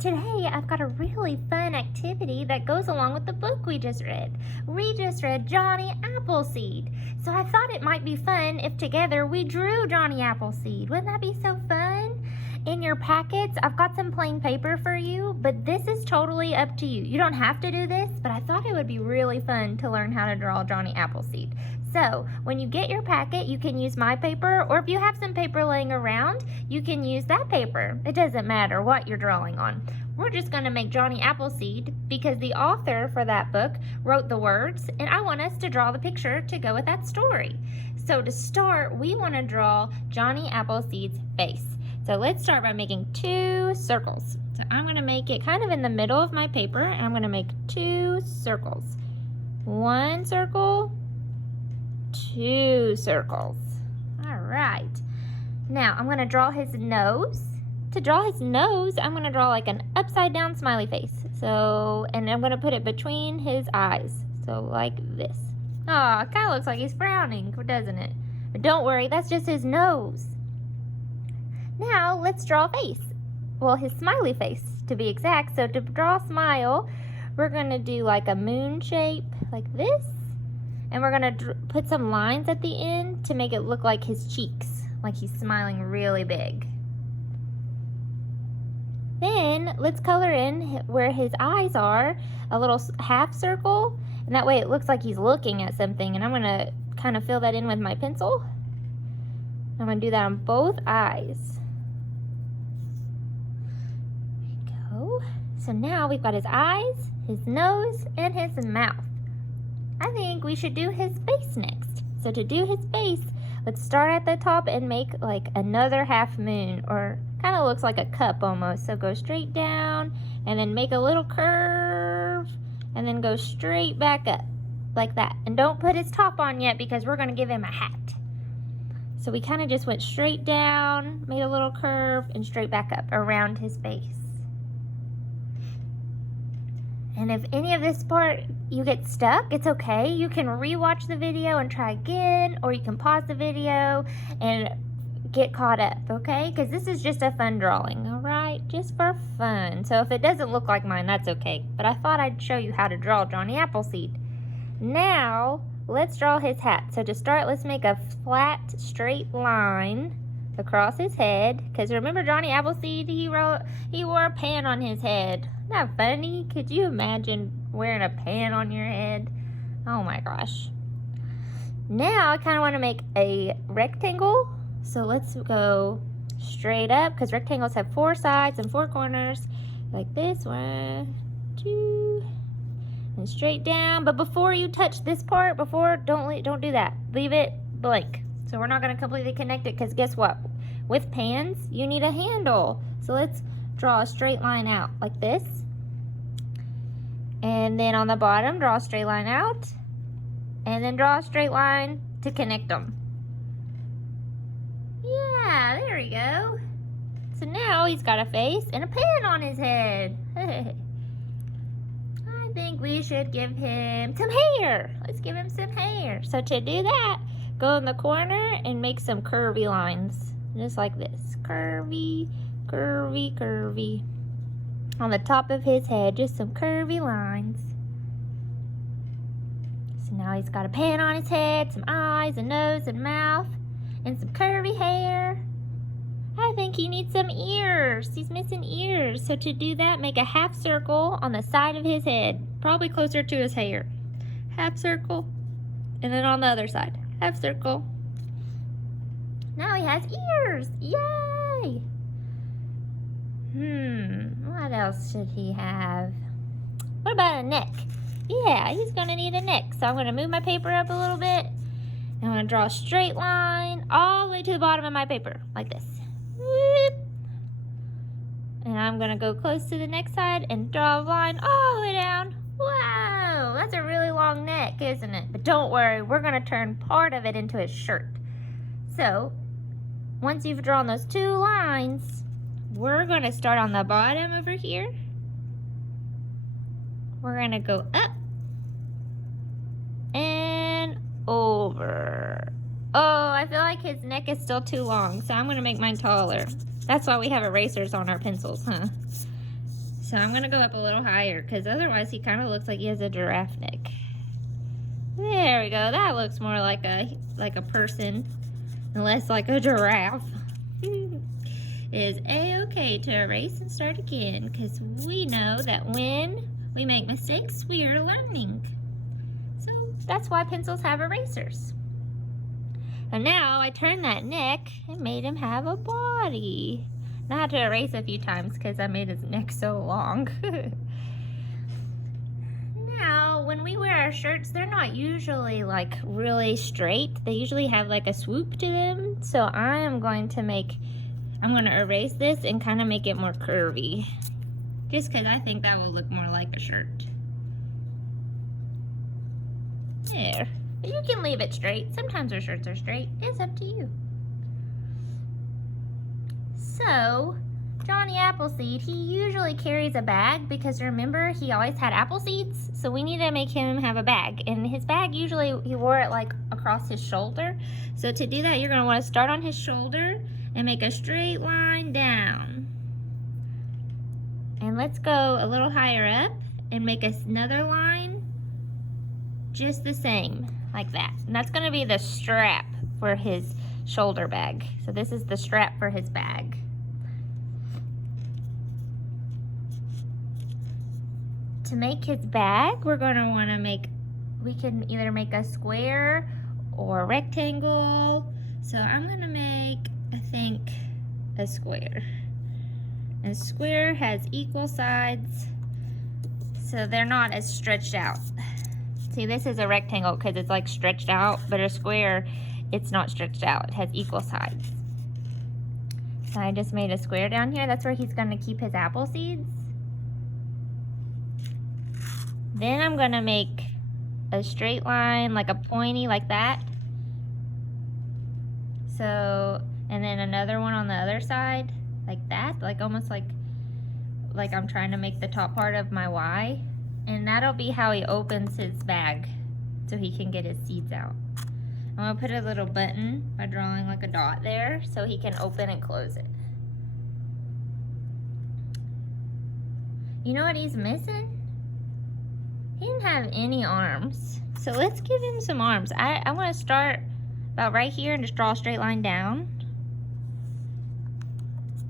Today I've got a really fun activity that goes along with the book we just read. We just read Johnny Appleseed. So I thought it might be fun if together we drew Johnny Appleseed. Wouldn't that be so fun? In your packets, I've got some plain paper for you, but this is totally up to you. You don't have to do this, but I thought it would be really fun to learn how to draw Johnny Appleseed. So when you get your packet, you can use my paper, or if you have some paper laying around, you can use that paper. It doesn't matter what you're drawing on. We're just going to make Johnny Appleseed because the author for that book wrote the words, and I want us to draw the picture to go with that story. So to start, we want to draw Johnny Appleseed's face. So let's start by making 2 circles. So I'm going to make it kind of in the middle of my paper, and I'm going to make 2 circles. 1 circle, 2 circles. All right. Now I'm going to draw his nose. To draw his nose, I'm going to draw like an upside down smiley face. And I'm going to put it between his eyes. So like this. Oh, it kind of looks like he's frowning, doesn't it? But don't worry, that's just his nose. Now let's draw a face. Well, his smiley face to be exact. So to draw a smile, we're going to do like a moon shape like this. And we're going to put some lines at the end to make it look like his cheeks, like he's smiling really big. Then let's color in where his eyes are, a little half circle, and that way it looks like he's looking at something. And I'm going to kind of fill that in with my pencil. I'm going to do that on both eyes. There we go. So now we've got his eyes, his nose, and his mouth. I think we should do his face next. So to do his face, let's start at the top and make like another half moon, or kind of looks like a cup almost. So go straight down and then make a little curve and then go straight back up like that. And don't put his top on yet because we're going to give him a hat. So we kind of just went straight down, made a little curve, and straight back up around his face. And if any of this part you get stuck, it's okay. You can rewatch the video and try again, or you can pause the video and get caught up, okay? Because this is just a fun drawing, all right? Just for fun. So if it doesn't look like mine, that's okay. But I thought I'd show you how to draw Johnny Appleseed. Now, let's draw his hat. So to start, let's make a flat, straight line across his head. Because remember Johnny Appleseed, he wore a pan on his head. Isn't that funny? Could you imagine wearing a pan on your head? Oh my gosh. Now I kind of want to make a rectangle. So let's go straight up because rectangles have 4 sides and 4 corners. Like this, 1, 2, and straight down. But before you touch this part, don't do that. Leave it blank. So we're not going to completely connect it because guess what? With pans, you need a handle. So let's draw a straight line out like this. And then on the bottom, draw a straight line out. And then draw a straight line to connect them. Yeah, there we go. So now he's got a face and a pan on his head. I think we should give him some hair. Let's give him some hair. So to do that, go in the corner and make some curvy lines. Just like this. Curvy, curvy, curvy. On the top of his head, just some curvy lines. So now he's got a pan on his head, some eyes, a nose, and mouth, and some curvy hair. I think he needs some ears. He's missing ears. So to do that, make a half circle on the side of his head, probably closer to his hair. Half circle, and then on the other side, half circle. Now he has ears. Yay! What else should he have? What about a neck? Yeah, he's gonna need a neck. So I'm gonna move my paper up a little bit. And I'm gonna draw a straight line all the way to the bottom of my paper, like this. Whoop. And I'm gonna go close to the next side and draw a line all the way down. Wow, that's a really long neck, isn't it? But don't worry, we're gonna turn part of it into his shirt. So, once you've drawn those 2 lines, we're going to start on the bottom over here. We're going to go up and over. Oh, I feel like his neck is still too long, so I'm going to make mine taller. That's why we have erasers on our pencils, huh? So I'm gonna go up a little higher because otherwise he kind of looks like he has a giraffe neck. There we go. That looks more like a person and less like a giraffe. It is a-okay to erase and start again because we know that when we make mistakes, we are learning. So that's why pencils have erasers. And now I turned that neck and made him have a body. And I had to erase a few times because I made his neck so long. Now, when we wear our shirts, they're not usually like really straight. They usually have like a swoop to them. So I'm going to erase this and kind of make it more curvy. Just because I think that will look more like a shirt. There. You can leave it straight. Sometimes our shirts are straight. It's up to you. So, Johnny Appleseed, he usually carries a bag because remember, he always had apple seeds. So we need to make him have a bag. And his bag, usually he wore it like across his shoulder. So to do that, you're going to want to start on his shoulder and make a straight line down. And let's go a little higher up and make another line just the same, like that. And that's going to be the strap for his shoulder bag. So this is the strap for his bag. To make his bag, we're going to want to we can either make a square or a rectangle. So I'm going to make, I think, a square. And square has equal sides, so they're not as stretched out. See, this is a rectangle because it's like stretched out, but a square, it's not stretched out. It has equal sides. So I just made a square down here. That's where he's going to keep his apple seeds. Then I'm going to make a straight line, like a pointy, like that. So, and then another one on the other side, like that, like almost like I'm trying to make the top part of my Y. And that'll be how he opens his bag so he can get his seeds out. I'm going to put a little button by drawing like a dot there so he can open and close it. You know what he's missing? He didn't have any arms. So let's give him some arms. I want to start about right here and just draw a straight line down.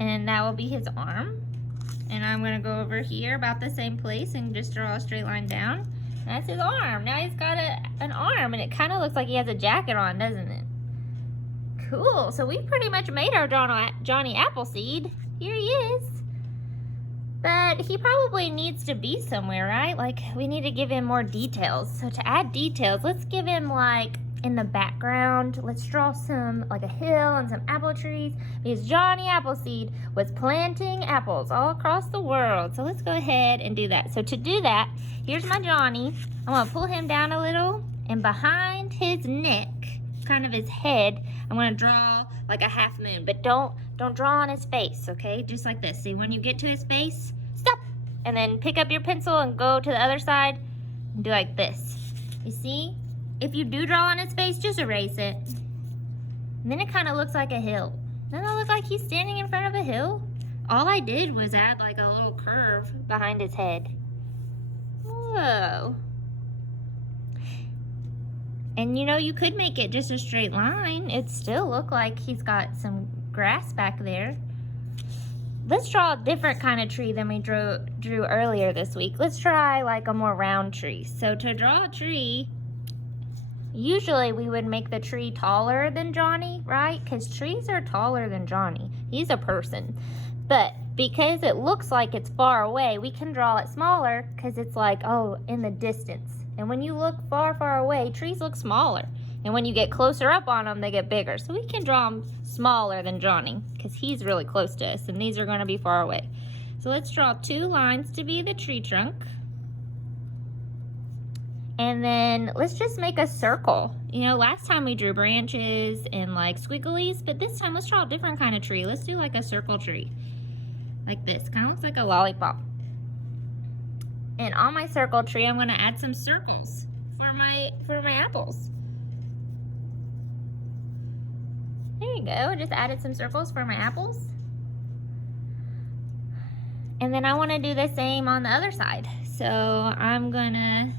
And that will be his arm. And I'm going to go over here about the same place and just draw a straight line down. And that's his arm. Now he's got an arm, and it kind of looks like he has a jacket on, doesn't it? Cool. So we pretty much made our Johnny Appleseed. Here he is. But he probably needs to be somewhere, right? Like, we need to give him more details. So to add details, let's give him, like, in the background, let's draw some, like a hill and some apple trees, because Johnny Appleseed was planting apples all across the world. So let's go ahead and do that. So to do that, here's my Johnny. I'm going to pull him down a little, and behind his neck, kind of his head, I'm going to draw like a half moon, but don't draw on his face, okay? Just like this. See, when you get to his face, stop, and then pick up your pencil and go to the other side and do like this. You see? If you do draw on his face, just erase it. And then it kind of looks like a hill. Doesn't it look like he's standing in front of a hill? All I did was add like a little curve behind his head. Whoa. And you know, you could make it just a straight line. It'd still look like he's got some grass back there. Let's draw a different kind of tree than we drew earlier this week. Let's try like a more round tree. So to draw a tree, usually we would make the tree taller than Johnny, right? Because trees are taller than Johnny. He's a person. But because it looks like it's far away, we can draw it smaller because it's like, oh, in the distance. And when you look far, far away, trees look smaller. And when you get closer up on them, they get bigger. So we can draw them smaller than Johnny because he's really close to us, and these are going to be far away. So let's draw 2 lines to be the tree trunk. And then let's just make a circle. You know, last time we drew branches and like squigglies, but this time let's draw a different kind of tree. Let's do like a circle tree. Like this. Kind of looks like a lollipop. And on my circle tree, I'm going to add some circles for my apples. There you go. I just added some circles for my apples. And then I want to do the same on the other side. So I'm gonna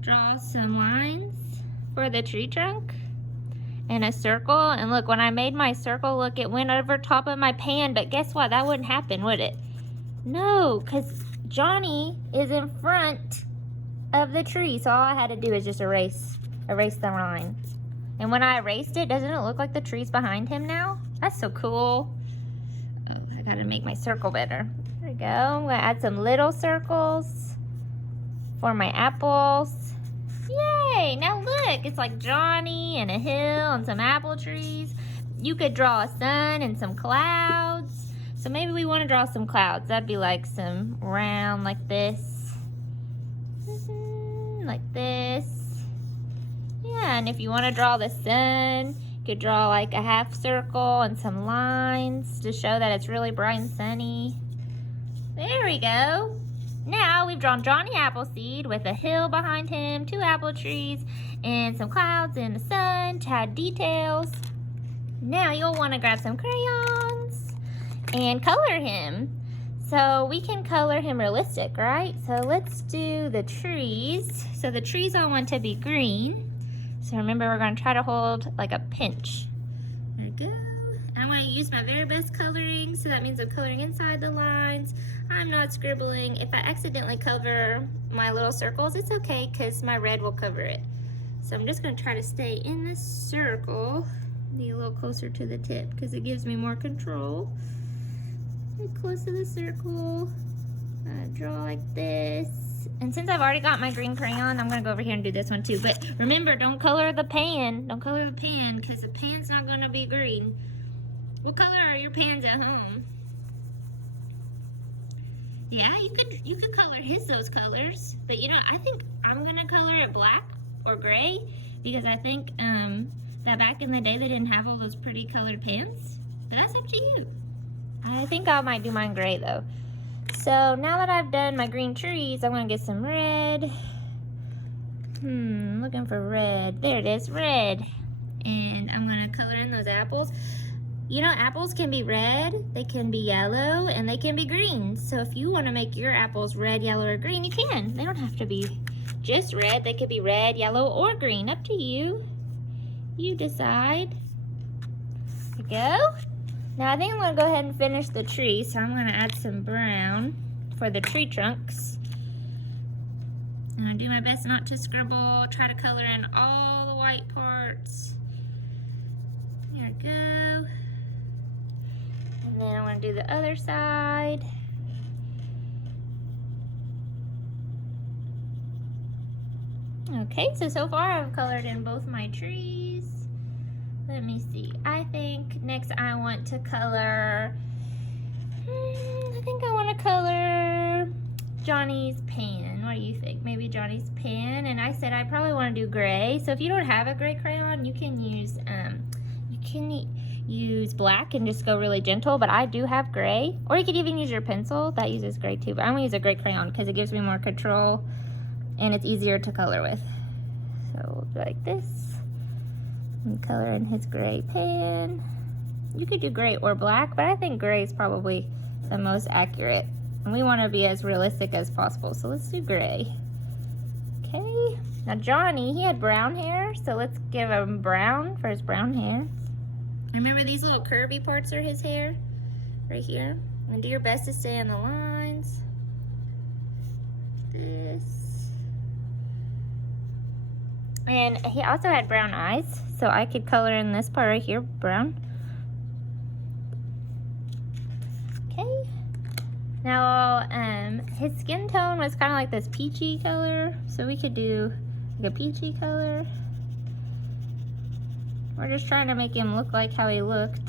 draw some lines for the tree trunk and a circle. And look, when I made my circle, look, it went over top of my pan, but guess what? That wouldn't happen, would it? No, because Johnny is in front of the tree. So all I had to do is just erase the line. And when I erased it, doesn't it look like the tree's behind him now? That's so cool. Oh, I gotta make my circle better. There we go. I'm gonna add some little circles for my apples. Yay! Now look, it's like Johnny and a hill and some apple trees. You could draw a sun and some clouds. So maybe we want to draw some clouds. That'd be like some round like this. Like this. Yeah, and if you want to draw the sun, you could draw like a half circle and some lines to show that it's really bright and sunny. There we go. Now we've drawn Johnny Appleseed with a hill behind him, 2 apple trees, and some clouds and the sun to add details. Now you'll want to grab some crayons and color him. So we can color him realistic, right? So let's do the trees. So the trees I want to be green. So remember, we're going to try to hold like a pinch. There we go. I want to use my very best coloring, so that means I'm coloring inside the lines. I'm not scribbling. If I accidentally cover my little circles, it's okay because my red will cover it. So I'm just going to try to stay in this circle, be a little closer to the tip because it gives me more control. Get close to the circle, draw like this. And since I've already got my green crayon, I'm going to go over here and do this one too. But remember, don't color the pan. Don't color the pan because the pan's not going to be green. What color are your pans at home? Yeah, you could color those colors, but you know, I think I'm gonna color it black or gray because I think that back in the day they didn't have all those pretty colored pans. But that's up to you. I think I might do mine gray though. So now that I've done my green trees, I'm gonna get some red. Looking for red. There it is, red. And I'm gonna color in those apples. You know, apples can be red, they can be yellow, and they can be green. So if you want to make your apples red, yellow, or green, you can. They don't have to be just red. They could be red, yellow, or green. Up to you. You decide. There we go. Now I think I'm going to go ahead and finish the tree. So I'm going to add some brown for the tree trunks. I'm going to do my best not to scribble. Try to color in all the white parts. There we go. And then I'm going to do the other side. Okay, so far I've colored in both my trees. Let me see. I think next I want to color, I think I want to color Johnny's pan. What do you think? Maybe Johnny's pan. And I said I probably want to do gray. So if you don't have a gray crayon, you can use black and just go really gentle, but I do have gray. Or you could even use your pencil. That uses gray too, but I'm gonna use a gray crayon because it gives me more control and it's easier to color with. So we'll do like this and color in his gray pan. You could do gray or black, but I think gray is probably the most accurate. And we want to be as realistic as possible, so let's do gray. Okay, now Johnny, he had brown hair, so let's give him brown for his brown hair. Remember, these little curvy parts are his hair, right here. And do your best to stay on the lines. This. And he also had brown eyes, so I could color in this part right here, brown. Okay. Now, his skin tone was kind of like this peachy color, so we could do like a peachy color. We're just trying to make him look like how he looked.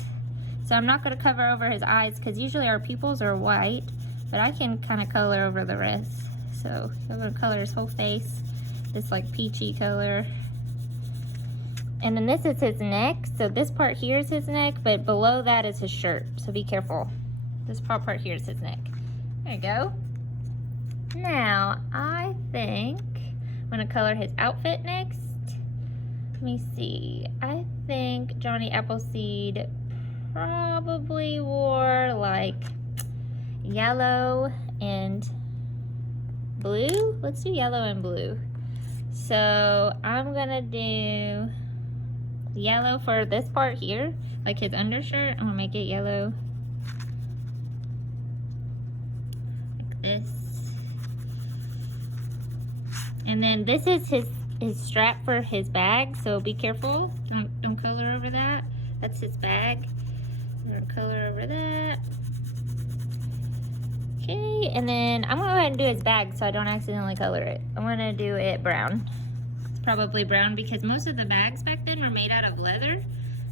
So I'm not going to cover over his eyes because usually our pupils are white, but I can kind of color over the rest. So I'm going to color his whole face, this like peachy color. And then this is his neck. So this part here is his neck, but below that is his shirt. So be careful. This part here is his neck. There you go. Now, I think I'm going to color his outfit next. Let me see. I think Johnny Appleseed probably wore like, yellow and blue. Let's do yellow and blue. So I'm gonna do yellow for this part here, like his undershirt. I'm gonna make it yellow like this. And then this is his strap for his bag, so be careful. Don't color over that. That's his bag. I'm gonna color over that. Okay, and then I'm gonna go ahead and do his bag so I don't accidentally color it. I'm gonna do it brown. It's probably brown because most of the bags back then were made out of leather,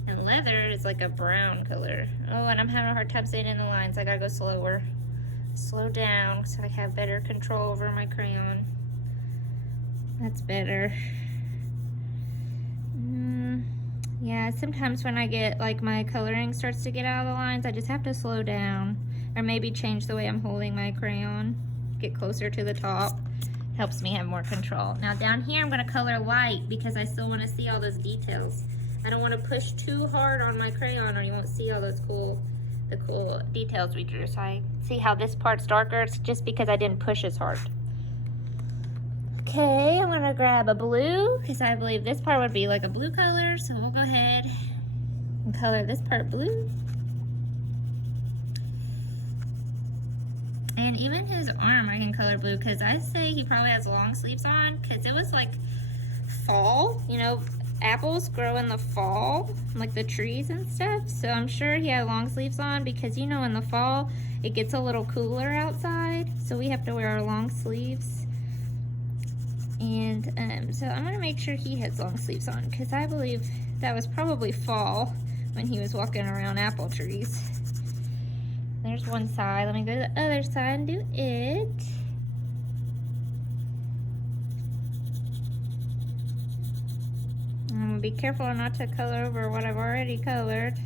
and leather is like a brown color. Oh, and I'm having a hard time staying in the lines. I gotta go slower. Slow down so I have better control over my crayon. That's better. Yeah, sometimes when I get, like, my coloring starts to get out of the lines, I just have to slow down. Or maybe change the way I'm holding my crayon. Get closer to the top. Helps me have more control. Now down here I'm gonna color light because I still wanna see all those details. I don't wanna push too hard on my crayon or you won't see all those the cool details we drew. So I see how this part's darker. It's just because I didn't push as hard. Okay, I'm gonna grab a blue because I believe this part would be like a blue color. So we'll go ahead and color this part blue. And even his arm I can color blue because I say he probably has long sleeves on because it was like fall, you know, apples grow in the fall, like the trees and stuff. So I'm sure he had long sleeves on because, you know, in the fall it gets a little cooler outside. So we have to wear our long sleeves. And so I'm gonna make sure he has long sleeves on because I believe that was probably fall when he was walking around apple trees. There's one side. Let me go to the other side and do it. I'm gonna be careful not to color over what I've already colored.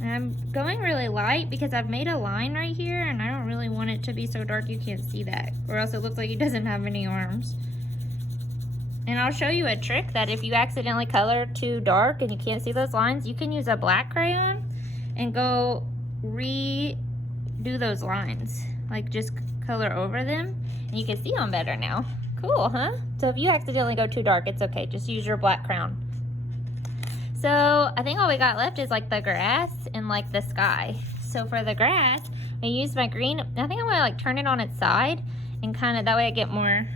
And I'm going really light because I've made a line right here and I don't really want it to be so dark you can't see that, or else it looks like he doesn't have any arms. And I'll show you a trick that if you accidentally color too dark and you can't see those lines, you can use a black crayon and go redo those lines. Like just color over them and you can see them better now. Cool, huh? So if you accidentally go too dark, it's okay. Just use your black crayon. So I think all we got left is like the grass and like the sky. So for the grass, I used my green. I think I'm gonna like turn it on its side and kind of that way I get more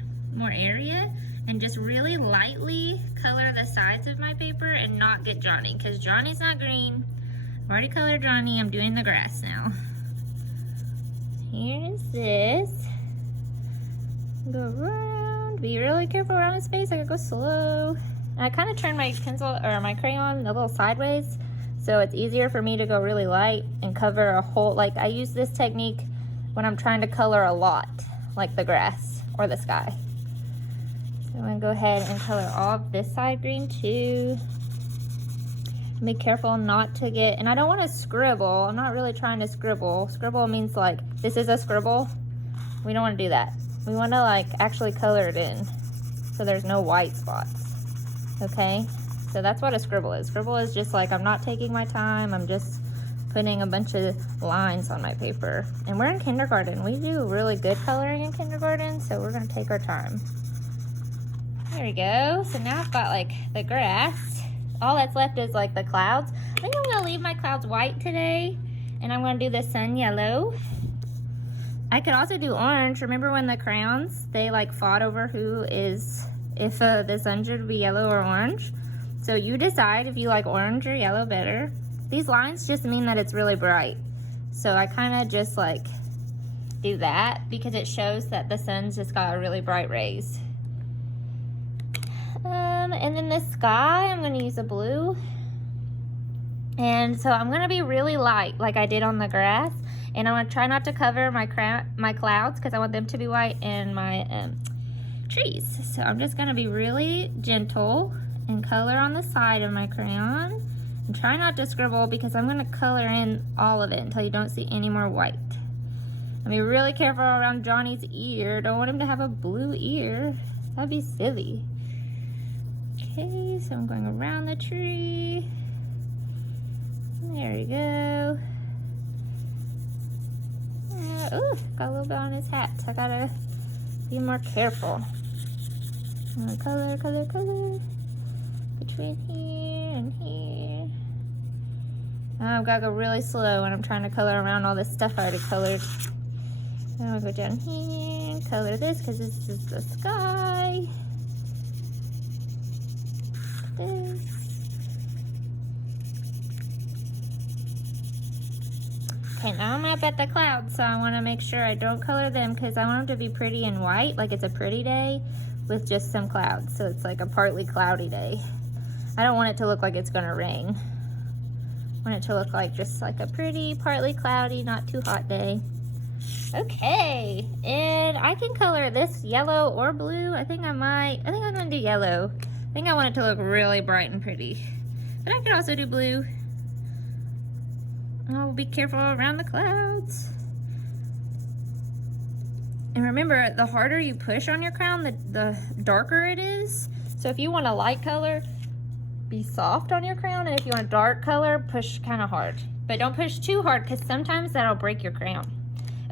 area and just really lightly color the sides of my paper and not get Johnny because Johnny's not green. I've already colored Johnny. I'm doing the grass now. Here's this. Go around. Be really careful around his face. I gotta go slow. And I kind of turn my pencil or my crayon a little sideways so it's easier for me to go really light and cover a whole, like I use this technique when I'm trying to color a lot, like the grass or the sky. So I'm gonna go ahead and color all of this side green too. Be careful not to get, and I don't want to scribble. I'm not really trying to scribble. Scribble means like, this is a scribble. We don't want to do that. We want to like actually color it in so there's no white spots. Okay, so that's what a scribble is. Scribble is just like, I'm not taking my time, I'm just putting a bunch of lines on my paper. And we're in kindergarten. We do really good coloring in kindergarten, so we're gonna take our time. There we go. So now I've got like the grass. All that's left is like the clouds. I think I'm gonna leave my clouds white today, and I'm gonna do the sun yellow. I could also do orange. Remember when the crayons, they like fought over who is, if the sun should be yellow or orange. So you decide if you like orange or yellow better. These lines just mean that it's really bright. So I kind of just like do that because it shows that the sun's just got a really bright rays. And then the sky, I'm gonna use a blue. And so I'm gonna be really light like I did on the grass. And I'm gonna try not to cover my clouds because I want them to be white and my trees. So I'm just gonna be really gentle and color on the side of my crayon. And try not to scribble because I'm gonna color in all of it until you don't see any more white. And be really careful around Johnny's ear. Don't want him to have a blue ear. That'd be silly. Okay, so I'm going around the tree. There you go. Ooh, got a little bit on his hat. I gotta be more careful. Color, color, color. Between here and here. I've got to go really slow when I'm trying to color around all this stuff I already colored. Now I'll go down here and color this because this is the sky. This. Okay, now I'm up at the clouds, so I want to make sure I don't color them because I want them to be pretty and white, like it's a pretty day with just some clouds. So it's like a partly cloudy day. I don't want it to look like it's going to rain. I want it to look like just like a pretty, partly cloudy, not too hot day. Okay, and I can color this yellow or blue. I think I'm gonna do yellow. I think I want it to look really bright and pretty. But I can also do blue. Oh, be careful around the clouds. And remember, the harder you push on your crown, the darker it is. So if you want a light color, be soft on your crown, and if you want a dark color, push kind of hard. But don't push too hard because sometimes that'll break your crown.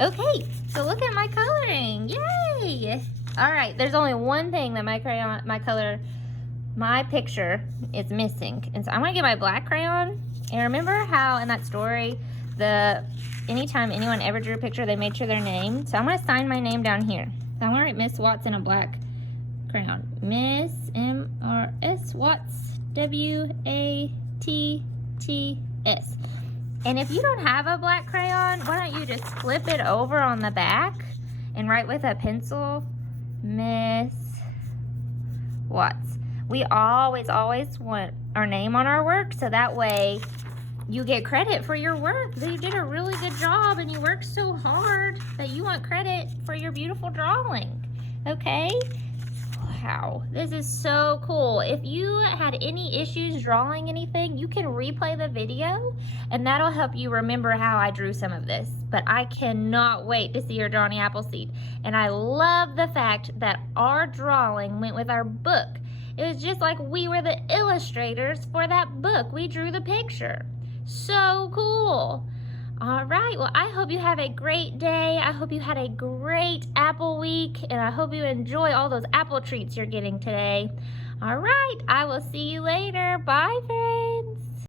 Okay, so look at my coloring. Yay! All right, there's only one thing that my picture is missing. And so I'm gonna get my black crayon. And remember how in that story, anytime anyone ever drew a picture, they made sure their name. So I'm gonna sign my name down here. So I'm gonna write Miss Watts in a black crayon. Miss M-R-S Watts, W-A-T-T-S. And if you don't have a black crayon, why don't you just flip it over on the back and write with a pencil, Miss Watts. We always want our name on our work, so that way you get credit for your work. You did a really good job and you worked so hard that you want credit for your beautiful drawing, okay? Wow, this is so cool. If you had any issues drawing anything, you can replay the video and that'll help you remember how I drew some of this. But I cannot wait to see your Johnny Appleseed. And I love the fact that our drawing went with our book. It was just like we were the illustrators for that book. We drew the picture. So cool. All right, well, I hope you have a great day. I hope you had a great apple week, and I hope you enjoy all those apple treats you're getting today. All right, I will see you later. Bye, friends.